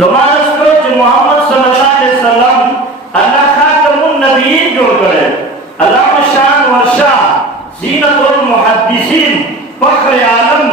लमानस करो कि मोहम्मद सल्लल्लाहु अलैहि वसल्लम अल्लाह खातमुन नबीयीन जोड़ करे अल्लाह शान वर्षा जीनतुल मुहद्दिसीन फख्र आलम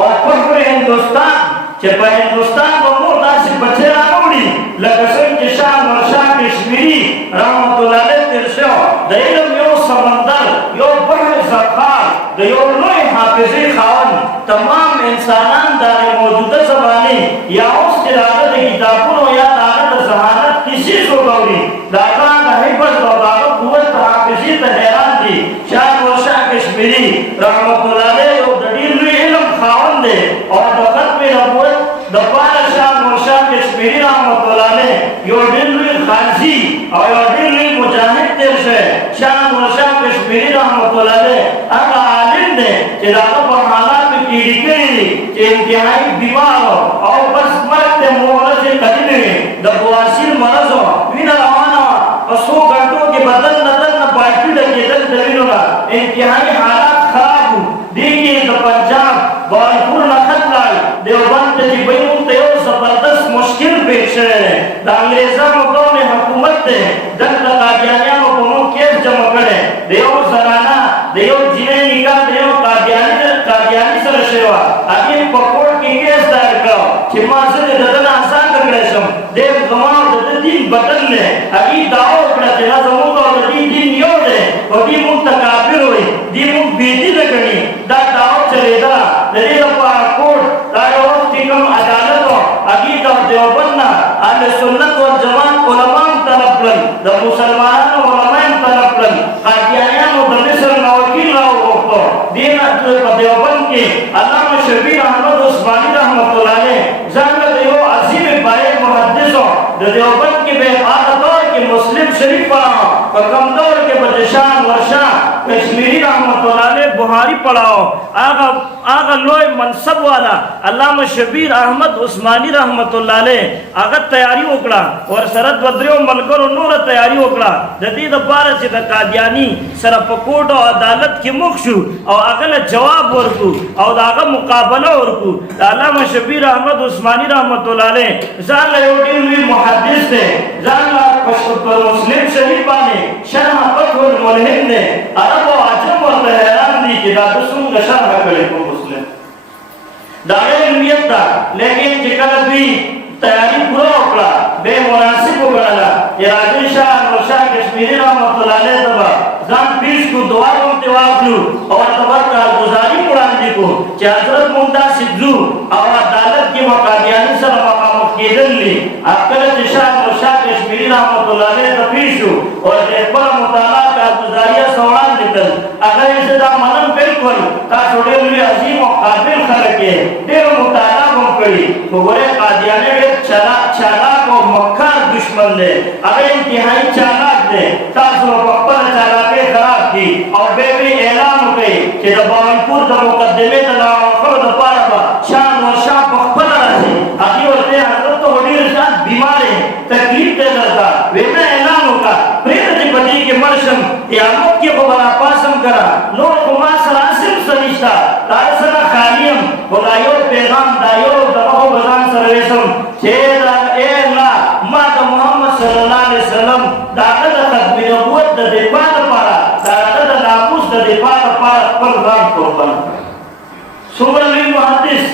और फख्र हिंदुस्तान के पर हिंदुस्तान को मोटा से बचे रावड़ी लगसन के शान वर्षा कश्मीरी रहमतुल्लाह अलैह तिरशो दैलम यो समंदर यो बहर ज़खार दयो लोई हाफिज़े खान तमाम इंसानान दारे मौजूदा ज़माने या उस किरात किताबों या ताकत ज़हानत किसी को गौरी दादा नहीं पर दादा कुवत हाफिज़ी तहरान थी शान वर्षा कश्मीरी रहमतुल्लाह अलैह यो दलील इल्म खान दे और वक़्त में नबूवत दफार शान वर्षा कश्मीरी रहमतुल्लाह अलैह यो दिल खाजी और यो दिल मुजाहिद तिरशे शान वर्षा कश्मीरी रहमतुल्लाह अलैह अब आलिम दे कि दादा पर हालात में कीड़ी करी कि इंतहाई बीमार हो और बस मरते मोहल्ले से करीब में दबवासीर मरज़ हो बिना रवाना और 100 घंटों के बदन नदन न बाकी लगे दल दलील होगा इंतहाई हालात खराब हो देखिए द पंजाब बालपुर नखत लाल देवबंद की बेमुन तेओ जबरदस्त मुश्किल पेश है द अंग्रेजा मुद्दों में हुकूमत है दल कादियानिया को कोनो केस जमा करे देव सराना देव जिने निकाल देव कादियानी सर सेवा आगे पकोड़ की केस दायर करो छिमा से ददन आसान कर सम देव गमाव ददन बदल ने आगे दाव कर तेरा समूह और दिन यो दे और दी मुक्त काफिर हुई दी मुक्त बेटी लगनी दा दाव चलेगा दरी लपा कोर्ट दायो तिकम अदालत आगे दा देवबन्ना अहले सुन्नत व जमात उलमा तरफलन द मुसलमान उलमा तरफलन कादियानिया व मिस्र नवकील हो दिन देवबंद के अल्लामा शबीर अहमद उस्मानी रहमतुल्लाह अलैह जान देव अजीम बाय मुहद्दिस द देवबंद के बेआदत के मुस्लिम शरीफ पर कम दौर के बदशान वर्षा कश्मीरी रहमतुल्लाह अलैह बुहारी पढ़ाओ आगा लोय मनसब वाला अल्लामा शबीर अहमद उस्मानी रहमतुल्लाह अलैह आगा तैयारी ओकड़ा और सरद बद्रियो मलकर नूर तैयारी ओकड़ा जदीद बार से कादियानी सर पकोट और अदालत की मुखशु और अगल जवाब वरकू और आगा मुकाबला वरकू अल्लामा शबीर अहमद उस्मानी रहमतुल्लाह अलैह जान लयोडी में मुहद्दिस थे जान मुस्लिम शरीफ ने शरह फतहुल मुल्हिम ने अरब और अजम और तहरान दी कि दादुसुम शरह करे को मुस्लिम दावे इल्मियत था लेकिन जिकल भी तैयारी पूरा होकला बेमुनासिब होगला ये राजेश शाह वर्षा कश्मीरी रहमतुल्लाह अलैह तबा जान पीश को दुआ करते वाकलू और तवक्कुल गुजारी कुरान दी को कि हजरत मुमताज सिद्धू और अदालत के मकादियानी सर मकाम केदली अकल शाह वर्षा कश्मीरी रहमतुल्लाह अलैह तफीशु और एक पर मुताला का गुजारिया सवाल निकल अगर इसे दा मनन बिल्कुल का छोड़े हुए अजीम और काबिल खलक के देव मुताला बम करी तो गोरे कादियानी के चालाक और मक्कार दुश्मन ने अगर इंतहाई चालाक ने तासो बक्पर चालाके खराब की और बेबी ऐलान हो गई कि दबावनपुर द मुकद्दमे तना और द पारबा शान व शाह बक्पर राजी आदि होते हजरत तो बड़ी रसात बीमार है तकलीफ दे करता वे में ऐलान होगा प्रेरति पति के मर्शम क़यामत के खबर पासम करा नूर कुमार सलासिम सनिष्ठा तारसना खालियम खुदायो पैगाम दायो दबाव बजान सर्वेशम चेला एला मात मोहम्मद सल्लल्लाहु अलैहि वसल्लम दादा तकबीर नबूवत द दिफात पारा दादा नामुस द दिफात पारा पर राम कुर्बान सुबरली मुहद्दिस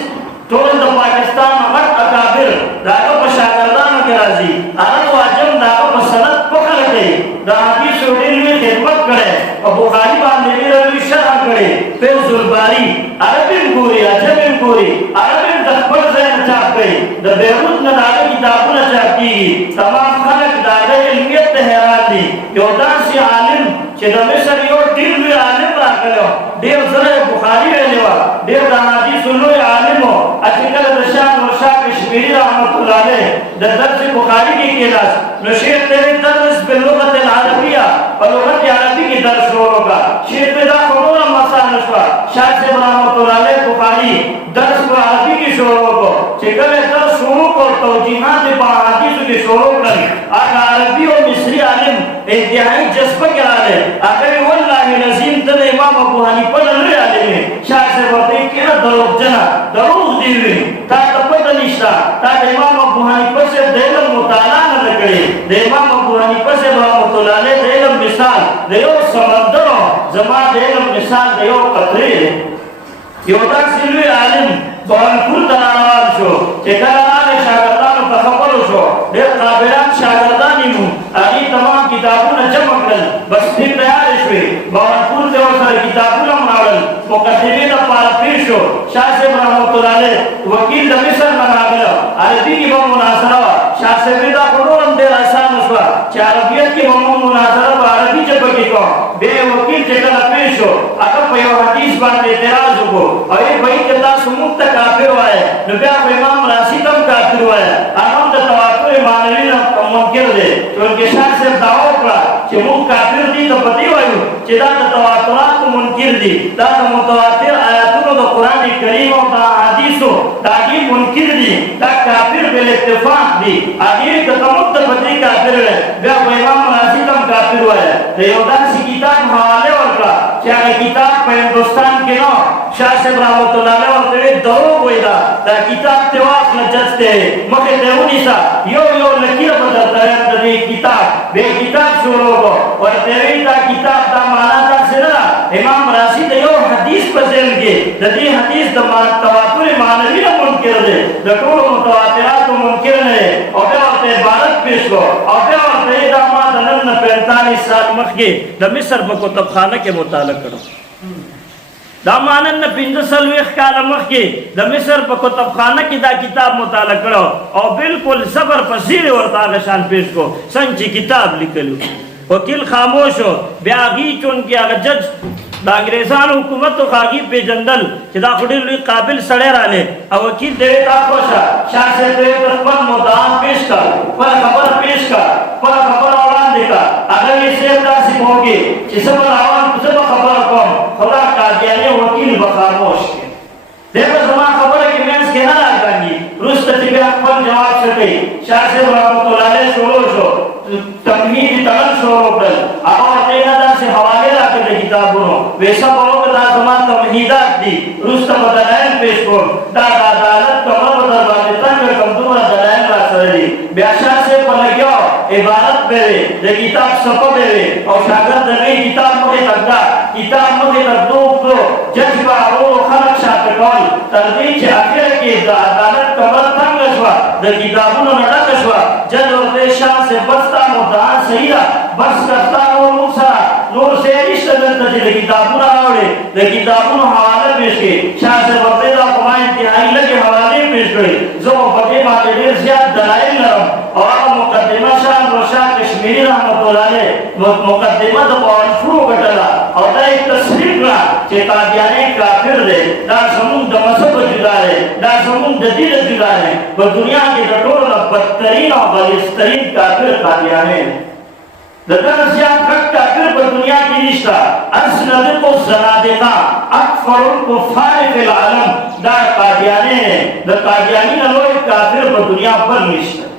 टोल द पाकिस्तान मत अकाबिर दादा पशागरदान के राजी अरब वाजम दादा पसनत पकड़ गई दादी शोडिल में खिदमत करे और बुखारी बांधे रवि शरह करे फिर जुलबारी अरबिन पूरी अजमिन पूरी अरबिन दखबर से नचाप गई द बेरूत न दादा किताबों नचाप की तमाम खलक दादा इल्मियत तहरान दी योदान से आलिम चेदमे सरियो दिल में आलिम राखलो देव जरे बुखारी लेवा देव दादी सुनो आलिम हो अतिकल दशान वर्षा कश्मीरी रहमतुल्लाह अलैह द दर्स बुखारी की क्लास नशेख तेरे दर्स बिलुगत अरबिया और लुगत अरबी की दर्स होगा शेख पेदा खबोरा मसा नशवा शाह से रहमतुल्लाह अलैह बुखारी दर्स को अरबी की शोरों को चेकल दर्स शुरू को तौजीहात बहादीस की शोरों कर आका अरबी और मिस्री आलिम इंतहाई जज्बा करा ले अगर वल्लाहि नजीम तद इमाम अबू हनीफा ने आलिम शाह से बताई कि दरोग जना दरोग दीवी ता तपत निशा ता इमाम अबू हनीफा से د امام ابو حنیفه سے رحمۃ اللہ علیہ د علم مثال د یو سمندر زما د علم مثال د یو قطره یو داسې لوی عالم بهانپور ته روان شو چې کله راغی شاګردانو ته خبر وشو ډېر قابلان شاګردان یې وو هغې تمام کتابونه جمع کړل بستې تیارې شوې بهانپور ته ورسره کتابونه هم راوړل مقدمې دپاره پېښ شو شاه صاحب رحمت الله علیه وکیل د مصر نه راغله عربي کې به مناظره وه شاه صاحب دا خو نور هم ډېر اسانه شوه چې عربیت کې به موږ مناظره په عربي ژبه کې کوو بیا یې وکیل چې کله پېښ شو هغه په یو حدیث باندې اعتراض وکړو او یې وایي چې تاسو موږ ته کافر وایه نو بیا خو امام راشد هم کافر وایه هغه هم د تواتر معنوي نه منکر دی چونکې شاه صاحب دعوا وکړه چې موږ کافر دي ته په دې وایو چې دا د تواتراتو منکر دي دا د متواتر آیاتونو د قرآن کریم او د احادیثو د هغې منکر دي دا کافر بالاتفاق دي هغې که ته موږ ته په دې کافر وایه بیا خو امام راشد هم کافر وایه د یو داسې کتاب حواله ورکړه چې هغه کتاب په هندوستان کې نه شاه صاحب رحمت الله علیه ورته ویل دروغ وایي دا کتاب ته واخله جج ته مخې ته ونیسه یو لکیر به درته وایم د دې کتاب بیا کتاب شروع کړو ورته ویل دا کتاب دا معنا داسې نه ده امام راشد یو حدیث په ذهن کې د دې حدیث د تواتر معنوي نه منکر دی د ټولو متواتراتو منکر نه دی او بیا ورته عبارت پېښ کړو او بیا ورته یې دا ما د نن نه 45 سال مخکې د مصر په کتابخانه کې مطالعه کړو دا مانن نه 45 کال مخکې د مصر په کتابخانه کې دا کتاب مطالعه کړو او بالکل صبر پسیر ورته هغه شان پېښ کو څنګه چې کتاب لیکلو وکیل خاموش هو بیا هغې چونکې هغه جج د انګریزانو حکومت خو هغې پېژندل چې دا خو ډېر لوی قابل سړی رالی او وکیل ته یې دا خوښه شاه صاحب ته یې خپل مدعا پېښ کړه خپله خبره پېښ کړه خپله خبره وړاندې کړه هغه یې صاحب داسې به وکړي چې زه به راوړم زه به خبره کوم خو دا قاضیانې وکیل به خاموش کړي دی به زما خبره کې منځ کې نه راګنډي وروسته چې بیا خپل جواب ښه کوي شاه صاحب رحمت الله علیه شروع شو تمهید تړل شروع کړل هغه ورته یې نه داسې حوالې راکړې د کتابونو ویې ښه به وکړه دا زما تمهیدات دي وروسته به دلایل پېښ کوم دا د عدالت کمره به در باندې تنګه کړم دومره دلایل راسره دي بیا شاه صاحب په لګیا عبارت به وي د کتاب صفحه به وي او شاګرد د هغې کتاب مخې ته ږده کتاب مخې ته ږدو جج به هغو خلک شاته کول تر دې چې اخره کې د عدالت کمره تنګه شوه د کتابونو نه ډکه شوه جج ورته شاه صاحب بس ستا مدعا صحیح ده بس که ستا نور موږ سره نور څه یې نشته دلته چې د کتابونه راوړې د کتابونو حواله پېښ کړې شاه صاحب ورته دا خو ما انتهایي لږې حوالې پېښ کړې زه خو په دې باندې ډېر زیات دلایل لرم او هغه مقدمه شاه نورشاه کشمیري رحمت الله علیه مقدمه د پوهنپور وګټله او دا یې تصریح کړه چې قادیاني کافر دی دا زموږ د مذهب جدا دی دا زموږ د دین جدا دی په دنیا کې د ټولو نه بدترین او غلیظترین کافر قادیاني دی د دغه زیات غټ کافر په دنیا کې نشته اسندق الزنادقه اکفر الکفار فی العالم دا قادیاني دی د قادیاني نه لوی کافر په دنیا بل نشته